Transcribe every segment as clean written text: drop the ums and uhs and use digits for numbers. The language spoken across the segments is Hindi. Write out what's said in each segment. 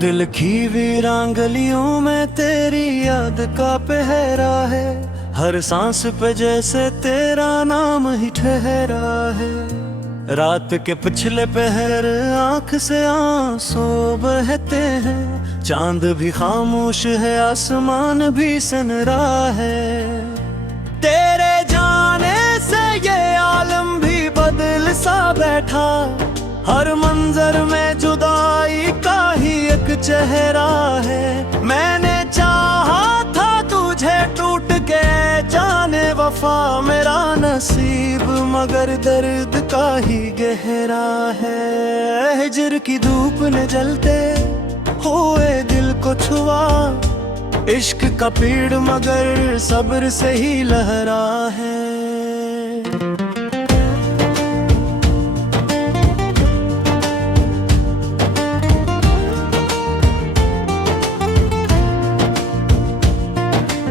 दिल की वीरांगलियों में तेरी याद का पहरा है। हर सांस पे जैसे तेरा नाम ही ठहरा है। रात के पिछले पहर आंख से आंसू बहते हैं। चांद भी खामोश है, आसमान भी सनरा है। तेरे जाने से ये आलम भी बदल सा बैठा। हर मंजर में जुदाई का ही एक चेहरा है। मैंने चाहा था तुझे टूट के जाने वफा मेरा नसीब, मगर दर्द का ही गहरा है। हिजर की धूप ने जलते हुए दिल को छुआ। इश्क का पेड़ मगर सब्र से ही लहरा है।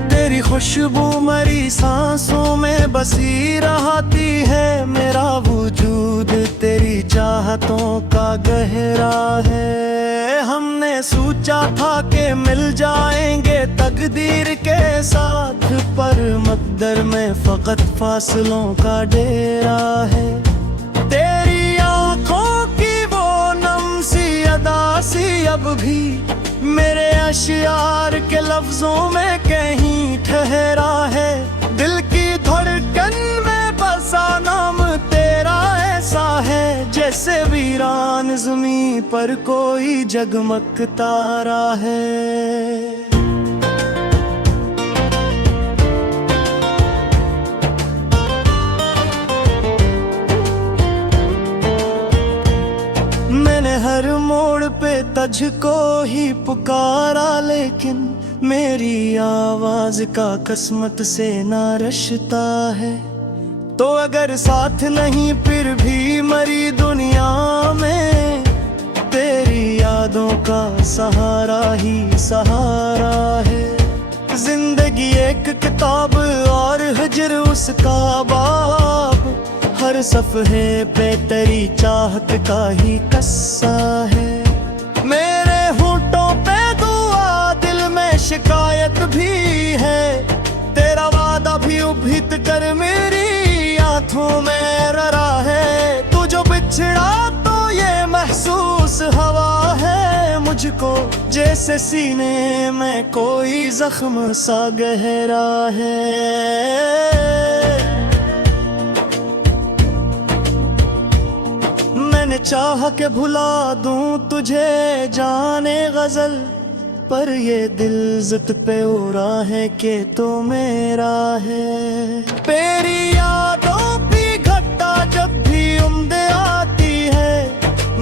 तेरी खुशबू मरी सांसों में बसी रहती है। मेरा वजूद तेरी चाहतों का गहरा है। हमने सोचा था कि मिल जाएंगे तकदीर के साथ, पर मकदर में फकत फासलों का डेरा है। तेरी आंखों की वो नम सी अदा सी अब भी मेरे अशियार के लफ्जों में कहीं ठहरा है। दिल की धड़कन में बसा नाम तेरा ऐसा है, जैसे वीरान ज़मीं पर कोई जगमग तारा है। मैंने हर मोड़ पे तुझको ही पुकारा, लेकिन मेरी आवाज का किस्मत से ना रिश्ता है। तो अगर साथ नहीं फिर भी मरी दुनिया में, तेरी यादों का सहारा ही सहारा है। जिंदगी एक किताब और हिजर उसका बाब, हर सफ़हे पे तेरी चाहत का ही कस्सा है। मेरे होंठों पे दुआ, दिल में शिकायत भी है। तेरा वादा भी उभित कर मेरी आंखों में ररा है। तू जो बिछड़ा तो ये महसूस हवा है मुझको, जैसे सीने में कोई जख्म सा गहरा है। मैंने चाहा के भुला दूं तुझे जाने गजल, पर ये दिल जिद पे उड़ा है कि तो मेरा है। तेरी यादों की घटा जब भी उम्दे आती है,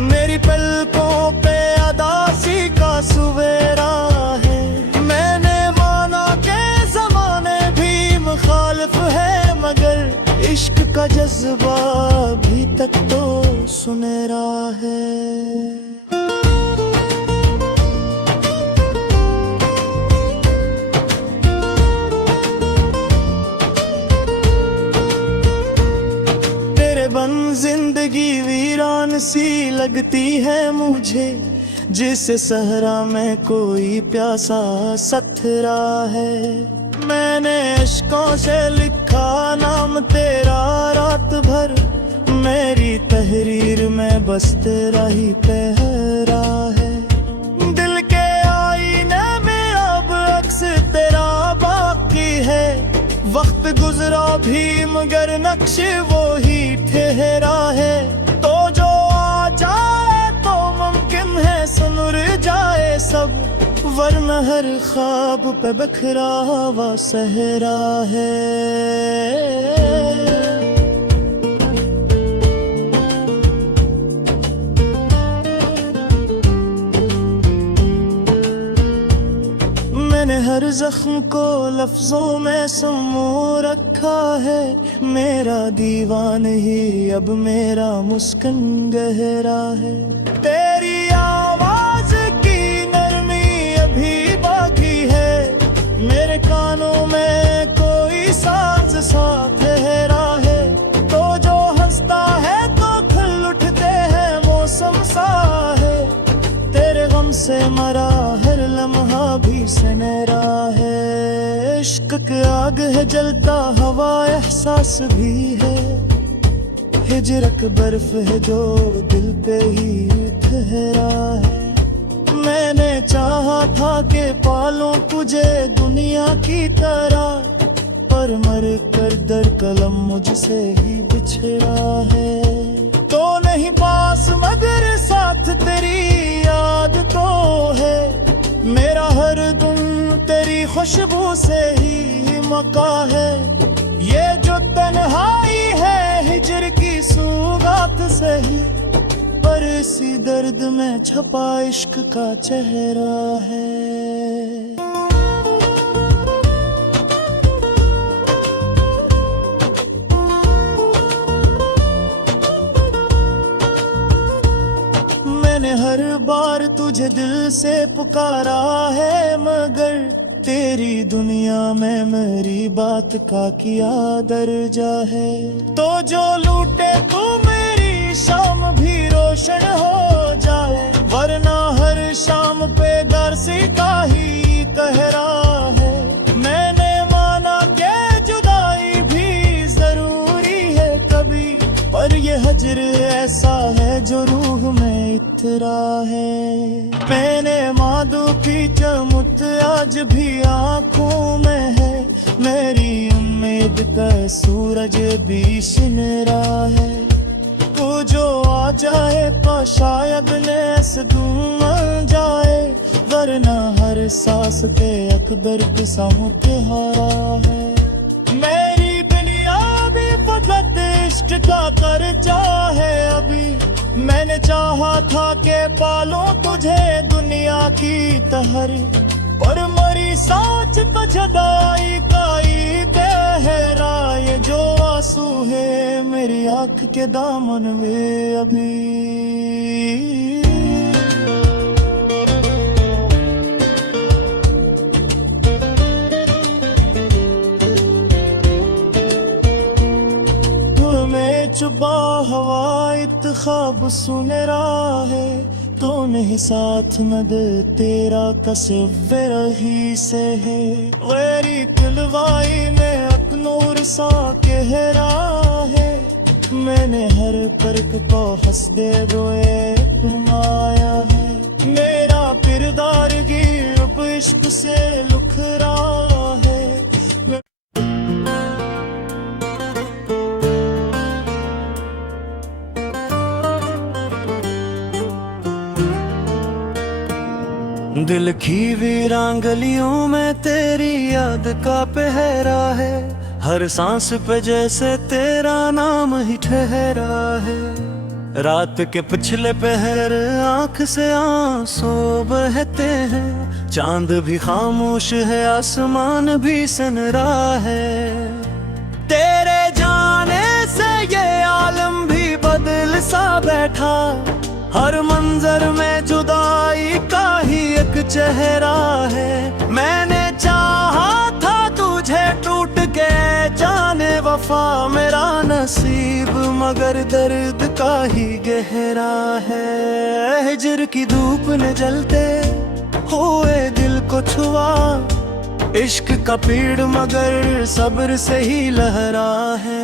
मेरी पलकों पे अदासी का सवेरा है। मैंने माना के जमाने भी मुखालिफ है, मगर इश्क का जज्बा अभी तक तो सुनहरा है। तेरे बन जिंदगी वीरान सी लगती है मुझे, जिस सहरा में कोई प्यासा सथरा है। मैंने इश्कों से लिखा नाम तेरा रात भर, मेरी तहरीर में बस तेरा ही पहरा है। दिल के आईने में अब अक्स तेरा बाकी है। वक्त गुजरा भी मगर नक्श वो ही ठहरा है। तो जो आ जाए तो मुमकिन है सुनुर जाए सब, वरना हर ख्वाब पे बखरा हुआ सहरा है। मैंने हर जख्म को लफ्जों में समो रखा है। मेरा दीवान ही अब मेरा मुस्कान गहरा है। तेरी आवाज की नरमी अभी बाकी है। मेरे कानों में कोई साज सा ठहरा है। तो जो हंसता है तो खिल उठते हैं मौसम सा है। तेरे गम से मरा इश्क की आग है जलता हवा एहसास भी है, हिजरक बर्फ है जो दिल पे ही ठहरा है। मैंने चाहा था कि पालूं तुझे दुनिया की तरह, पर मर कर दर कलम मुझसे ही बिछड़ा है। तो नहीं पास मगर साथ तेरी याद तो है, मेरा हर दिन तेरी खुशबू से ही मका है। ये जो तन्हाई है हिजर की सुगात सही, पर इसी दर्द में छपा इश्क का चेहरा है। मैंने हर बार तुझे दिल से पुकारा है, मगर तेरी दुनिया में मेरी बात का किया दर्जा है। तो जो लूटे तू मेरी शाम भी रोशन हो जाए, वरना हर शाम पे दरसी का ही कहरा है। मैंने माना कि जुदाई भी जरूरी है कभी, पर ये हजर ऐसा है जो रूह में इतरा है। मैंने मादू की चमक आज भी आंखों में है, मेरी उम्मीद का सूरज भी सिमरा है। तू जो आ जाए तो शायद नेस दूर जाए, वरना हर सांस पे अकबर के सामने हारा है। मेरी दुनिया भी फकत इश्क का कर्जा है अभी, मैंने चाहा था कि पालूं तुझे दुनिया की तहरी, पर मरी साच पछताई काई गहरा। ये जो आंसू है मेरी आँख के दामन में अभी। चुपा हवा इत्खाब सुनरा है, तो नहीं साथ न दे तेरा तस्वीर ही से है। गैरी कलवाई में अकनूर सा कहरा है, मैंने हर पर्क को हंसदे रोए घुमाया है। मेरा किरदारगी अब इश्क से लुखरा है। दिल की वीरान गलियों में तेरी याद का पहरा है, हर सांस पे जैसे तेरा नाम ही ठहरा है। रात के पिछले पहर आंख से आंसू बहते हैं, चांद भी खामोश है आसमान भी सनरा है। तेरे जाने से ये आलम भी बदल सा बैठा, हर मंजर में जुदाई का ही एक चेहरा है। मैंने चाहा था तुझे टूट के जाने वफा मेरा नसीब, मगर दर्द का ही गहरा है। हिजर की धूप ने जलते हुए दिल को छुआ, इश्क का पीड़ मगर सब्र से ही लहरा है।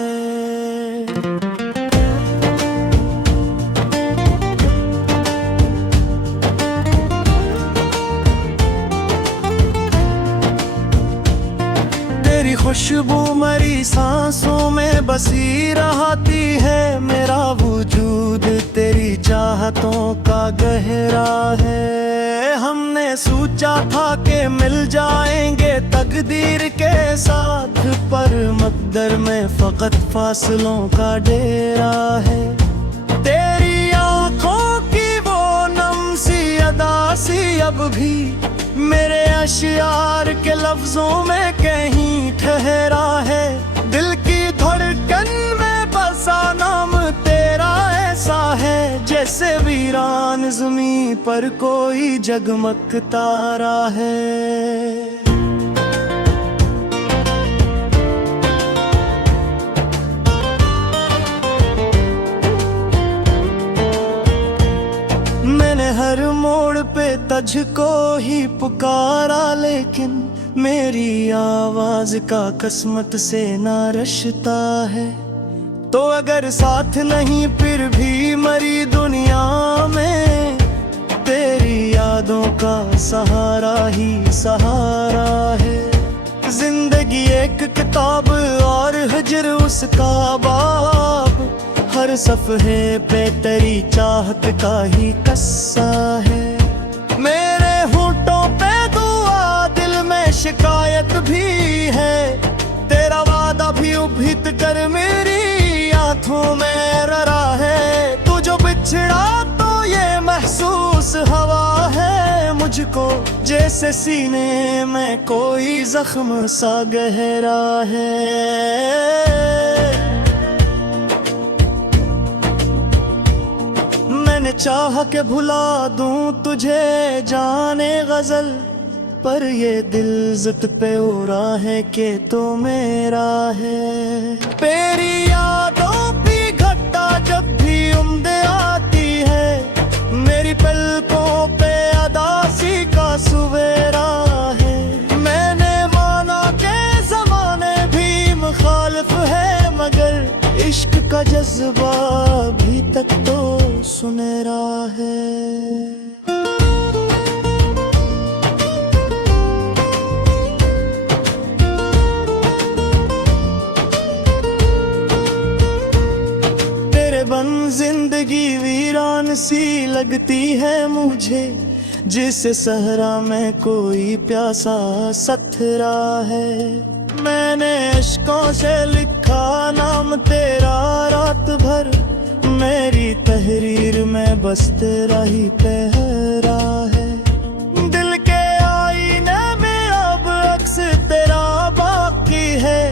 तेरी खुशबू मरी सांसों में बसी रहती है, मेरा वजूद तेरी चाहतों का गहरा है। हमने सोचा था कि मिल जाएंगे तकदीर के साथ, पर मकदर में फकत फासलों का डेरा है। तेरी आंखों की वो नम सी अदा सी अब भी मेरे अशियार के लफ्जों में कहीं ठहरा है। दिल की धड़कन में बसा नाम तेरा ऐसा है, जैसे वीरान ज़मीं पर कोई जगमग तारा है। मैंने हर मोड़ पे तुझको ही पुकारा, लेकिन मेरी आवाज का किस्मत से ना रिश्ता है। तो अगर साथ नहीं फिर भी मरी दुनिया में, तेरी यादों का सहारा ही सहारा है। जिंदगी एक किताब और हिजर उसका बाब, हर सफ़े पे तेरी चाहत का ही कस्सा है। मेरे होंठों पे दुआ, दिल में शिकायत भी है, तेरा वादा भी उभित कर मेरी आंखों में ररा है। तू जो बिछड़ा तो ये महसूस हवा है मुझको, जैसे सीने में कोई जख्म सा गहरा है। मैंने चाहा के भुला दूं तुझे जाने गजल, पर ये दिल जिद पे उड़ा है कि तो मेरा है। तेरी यादों की घटा जब भी उम्दे आती है, मेरी पलकों पे अदासी का सवेरा है। मैंने माना के जमाने भी मुखालिफ है, मगर इश्क का जज्बा अभी तक तो सुनहरा है। जिंदगी वीरान सी लगती है मुझे, जिस सहरा में कोई प्यासा सथरा है। मैंने इश्कों से लिखा नाम तेरा रात भर, मेरी तहरीर में बस तेरा ही पहरा है। दिल के आईने में अब अक्स तेरा बाकी है,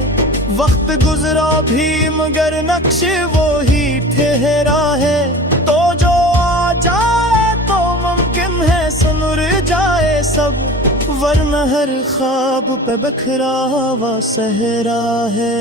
वक्त गुजरा भी मगर नक्श वो ही ठहरा है। तो जो आ जाए तो मुमकिन है सुनुर जाए सब, वरना हर ख्वाब पे बखरा हुआ सहरा है।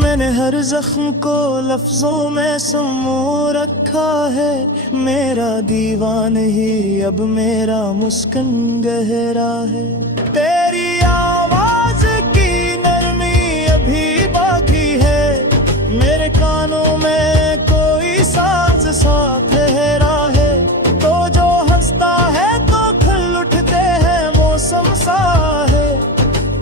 मैंने हर जख्म को लफ्जों में समो रखा है, मेरा दीवान ही अब मेरा मुस्कान गहरा है। तेरी आवाज की नरमी अभी बाकी है, मेरे कानों में कोई साज सा ठहरा है। तो जो हंसता है तो खिल उठते हैं मौसम सा है,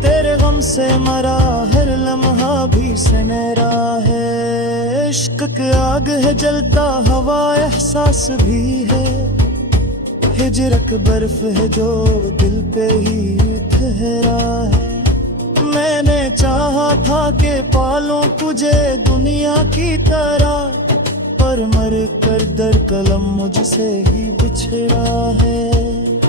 तेरे गम से मरा हर लम्हा भी सुनहरा है। इश्क की आग है जलता हवा एहसास भी है, हिजरक बर्फ है जो दिल पे ही ठहरा है। मैंने चाहा था कि पालूं तुझे दुनिया की तरह, पर मर कर दर कलम मुझसे ही बिछड़ा है।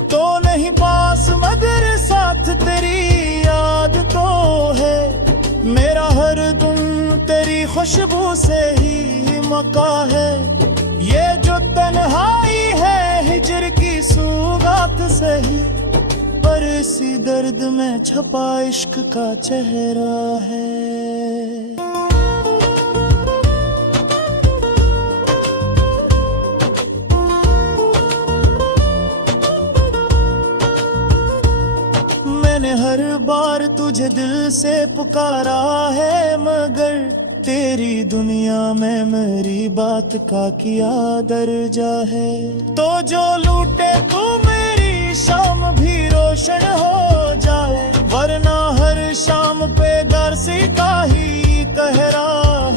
तो नहीं पास मगर साथ तेरी याद तो है, मेरा हर दिन तेरी खुशबू से ही मका है। ये जो तन्हाई है हिजर की सुगात सही, पर इसी दर्द में छपा इश्क का चेहरा है। हर बार तुझे दिल से पुकारा है, मगर तेरी दुनिया में मेरी बात का किया दर्जा है। तो जो लूटे तू मेरी शाम भी रोशन हो जाए, वरना हर शाम पे दरसी का ही कहरा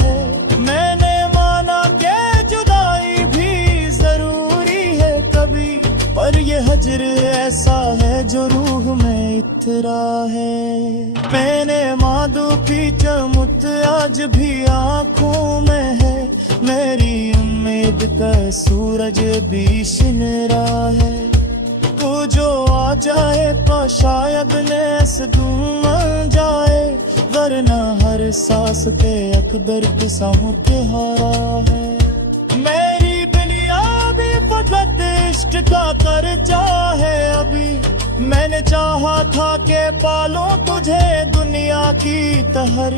है। मैंने माना के जुदाई भी जरूरी है कभी, पर ये हजर ऐसा है जो रूह में इतरा है। मैंने मादू की चमक आज भी आंखों में है, मेरी उम्मीद का सूरज भी सिनरा है। तू जो आ जाए तो शायद नेस घूम जाए, वरना हर सांस पे अकबर के सामने हारा है। मेरी दुनिया भी फकत इश्क का कर्जा है अभी, मैंने चाहा था कि पालूं तुझे दुनिया की तहर,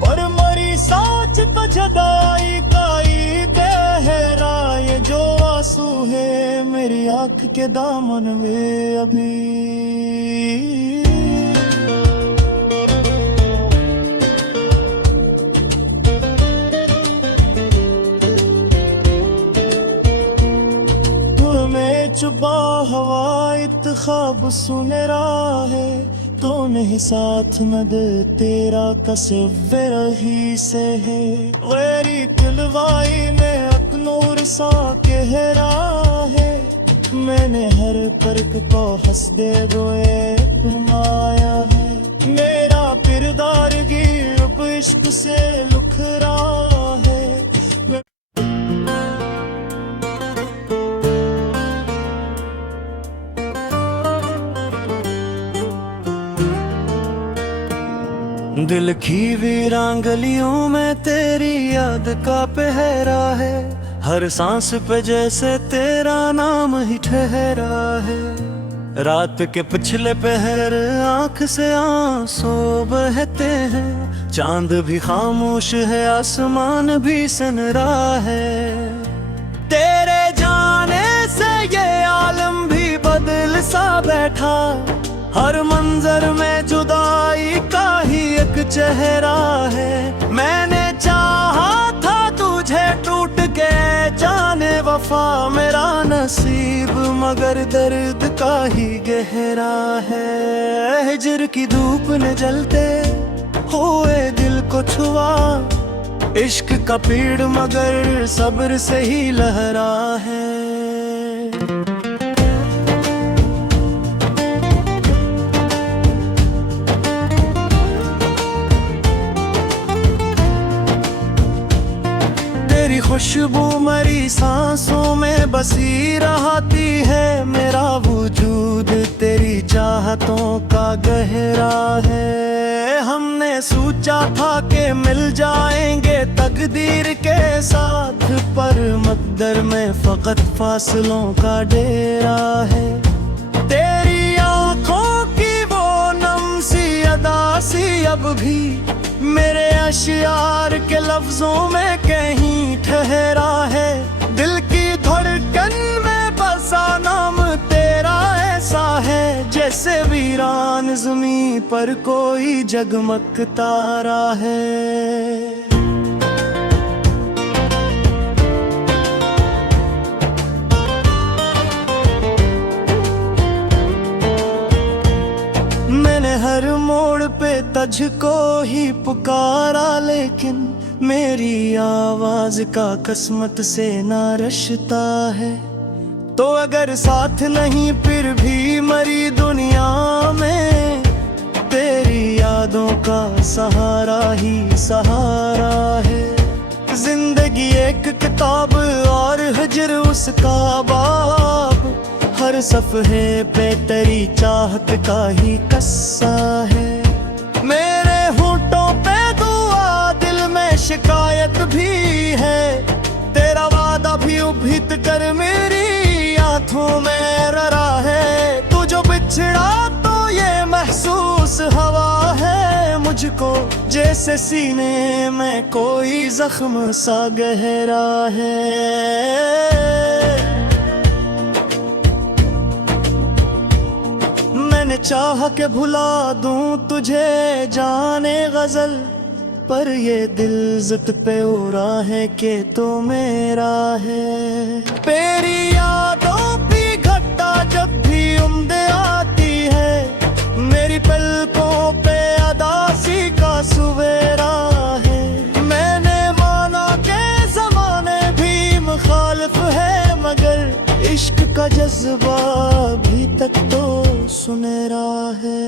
पर मेरी सोच पे जुदाई काई गहरा ये जो आंसू है मेरी आंख के दामन में अभी। चुबा हवा इत्खाब सुनरा है तो नहीं साथ न दे तेरा कसव्वर ही से है। गैरी दिलवाई में अकनूर सा कहरा है मैंने हर पर्क को हंसदे रोए घुमाया है। मेरा किरदारगी अब इश्क से लुखरा है। दिल की वीरान गलियों में तेरी याद का पहरा है। हर सांस पे जैसे तेरा नाम ही ठहरा है। रात के पिछले पहर आंख से आंसू बहते हैं। चांद भी खामोश है आसमान भी सनरा है। तेरे जाने से ये आलम भी बदल सा बैठा। हर मंजर में जुदाई का ही एक चेहरा है। मैंने चाहा था तुझे टूट के जाने वफा मेरा नसीब मगर दर्द का ही गहरा है। हिजर की धूप ने जलते हुए दिल को छुआ। इश्क का पीड़ मगर सब्र से ही लहरा है। तेरी खुशबू मरी सांसों में बसी रहती है। मेरा वजूद तेरी चाहतों का गहरा है। हमने सोचा था कि मिल जाएंगे तकदीर के साथ पर मकदर में फकत फासलों का डेरा है। तेरी आंखों की वो नम सी अदा सी अब भी मेरे अशियार के लफ्जों में कहीं ठहरा है। दिल की धड़कन में बसा नाम तेरा ऐसा है जैसे वीरान ज़मीं पर कोई जगमग तारा है। मैंने हर मोड़ पे तुझको ही पुकारा लेकिन मेरी आवाज का किस्मत से ना रिश्ता है। तो अगर साथ नहीं फिर भी मरी दुनिया में तेरी यादों का सहारा ही सहारा है। जिंदगी एक किताब और हिजर उसका बाब। हर सफ़हे पे तेरी चाहत का ही कस्सा है। मेरे होंठों पे दुआ दिल में शिकायत भी है। तेरा वादा भी उभित कर मेरी आंखों में ररा है। तू जो बिछड़ा तो ये महसूस हवा है मुझको जैसे सीने में कोई जख्म सा गहरा है। मैंने चाहा के भुला दूं तुझे जाने गजल पर ये दिल जिद पे उड़ा है कि तो मेरा है। तेरी यादों की घटा जब भी उम्दे आती है मेरी पलकों पे अदासी का सुवेरा है। मैंने माना के जमाने भी मुखालिफ है मगर इश्क का जज्बा अभी तक तो सुनहरा है।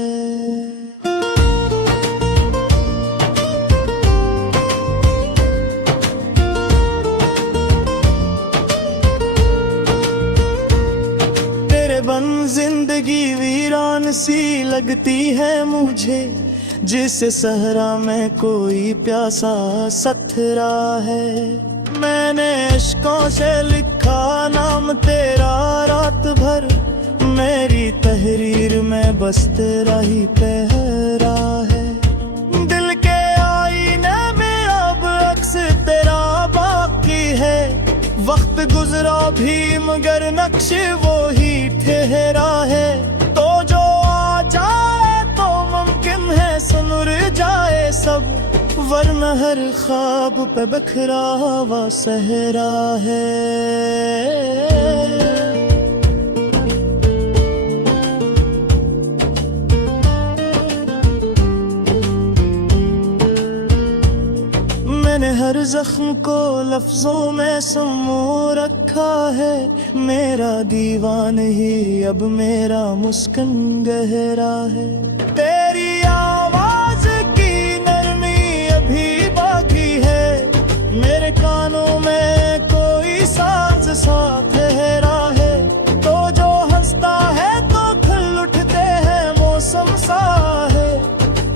तेरे बन जिंदगी वीरान सी लगती है मुझे जिस सहरा में कोई प्यासा सथरा है। मैंने इश्कों से लिखा नाम तेरा रात भर मेरी तहरीर में बस तेरा ही पहरा है। दिल के आईने में वक्त गुजरा भी मगर नक्श वो ही ठहरा है। तो जो आ जाए तो मुमकिन है सुनुर जाए सब, वरना हर ख्वाब पे बखरा हुआ सहरा है। मैंने हर जख्म को लफ्जों में समो रखा है, मेरा दीवान ही अब मेरा मुस्कान गहरा है। तेरी आवाज की नरमी अभी बाकी है, मेरे कानों में कोई साज सा ठहरा है। तो जो हंसता है तो खिल उठते हैं मौसम सा है,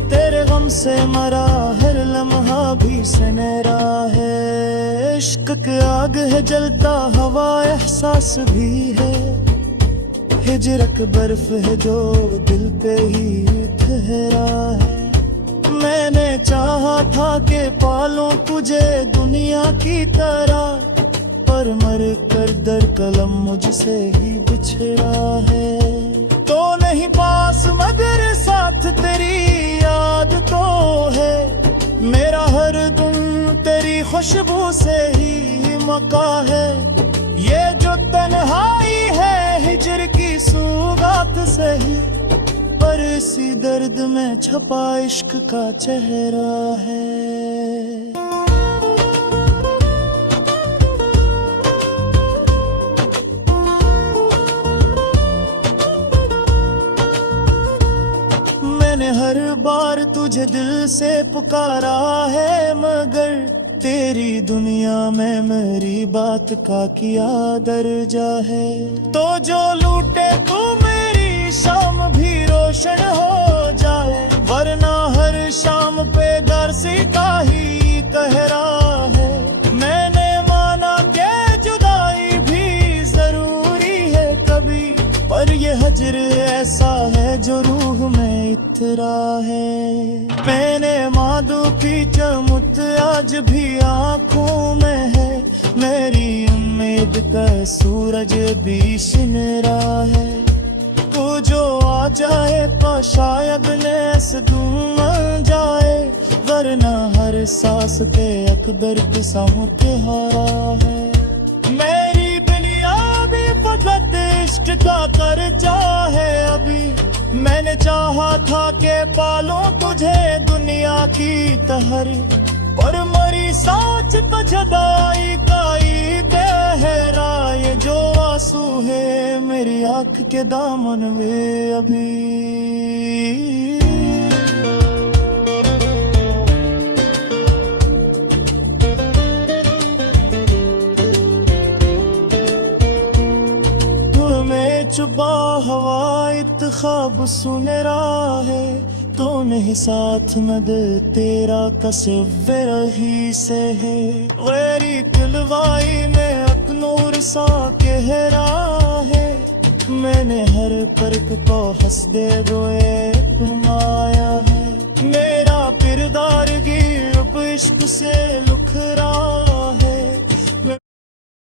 तेरे गम से मरा हर लम्हा भी सुनहरा है। इश्क की आग है जलता हवा एहसास भी है, हिजरत बर्फ है जो दिल पे ही ठहरा है। मैंने चाहा था कि पालूं तुझे दुनिया की तरह, पर मर कर दर कलम मुझसे ही बिछड़ा है। तो नहीं पास मगर साथ तेरी याद तो है, मेरा हर दिन तेरी खुशबू से ही मका है। ये जो तन्हाई है हिजर की सुगात से ही, पर इसी दर्द में छपा इश्क का चेहरा है। मैंने हर बार तुझे दिल से पुकारा है, मगर तेरी दुनिया में मेरी बात का किया दर्जा है। तो जो लूटे तू मेरी शाम भी रोशन हो जाए, वरना हर शाम पे दरसी का ही कहरा है। मैंने माना कि जुदाई भी जरूरी है कभी, पर ये हजर ऐसा है जो रूह में इतरा है। मैंने मादू की चमक आज भी आंखों में है, मेरी उम्मीद का सूरज भी सिमरा है। तू जो आ जाए तो शायद नेस घूम जाए, वरना हर सांस पे अकबर के सामने हारा है। मेरी दुनिया भी फकत इश्क का कर्जा है अभी, मैंने चाहा था कि पालूं तुझे दुनिया की तहरी, पर मरी सोच तो जुदाई का ही गहरा। ये जो आंसू है मेरी आँख के दामन में अभी। चुबा हवा इत्खाब सुनहरा है, तो नहीं साथ न दे तेरा तस्वीर ही से है। गैरी दिलवाई में अकनूर सा गहरा है, मैंने हर पर्क को हंसदे रोए घुमाया है। मेरा किरदार गी अब इश्क से लुखरा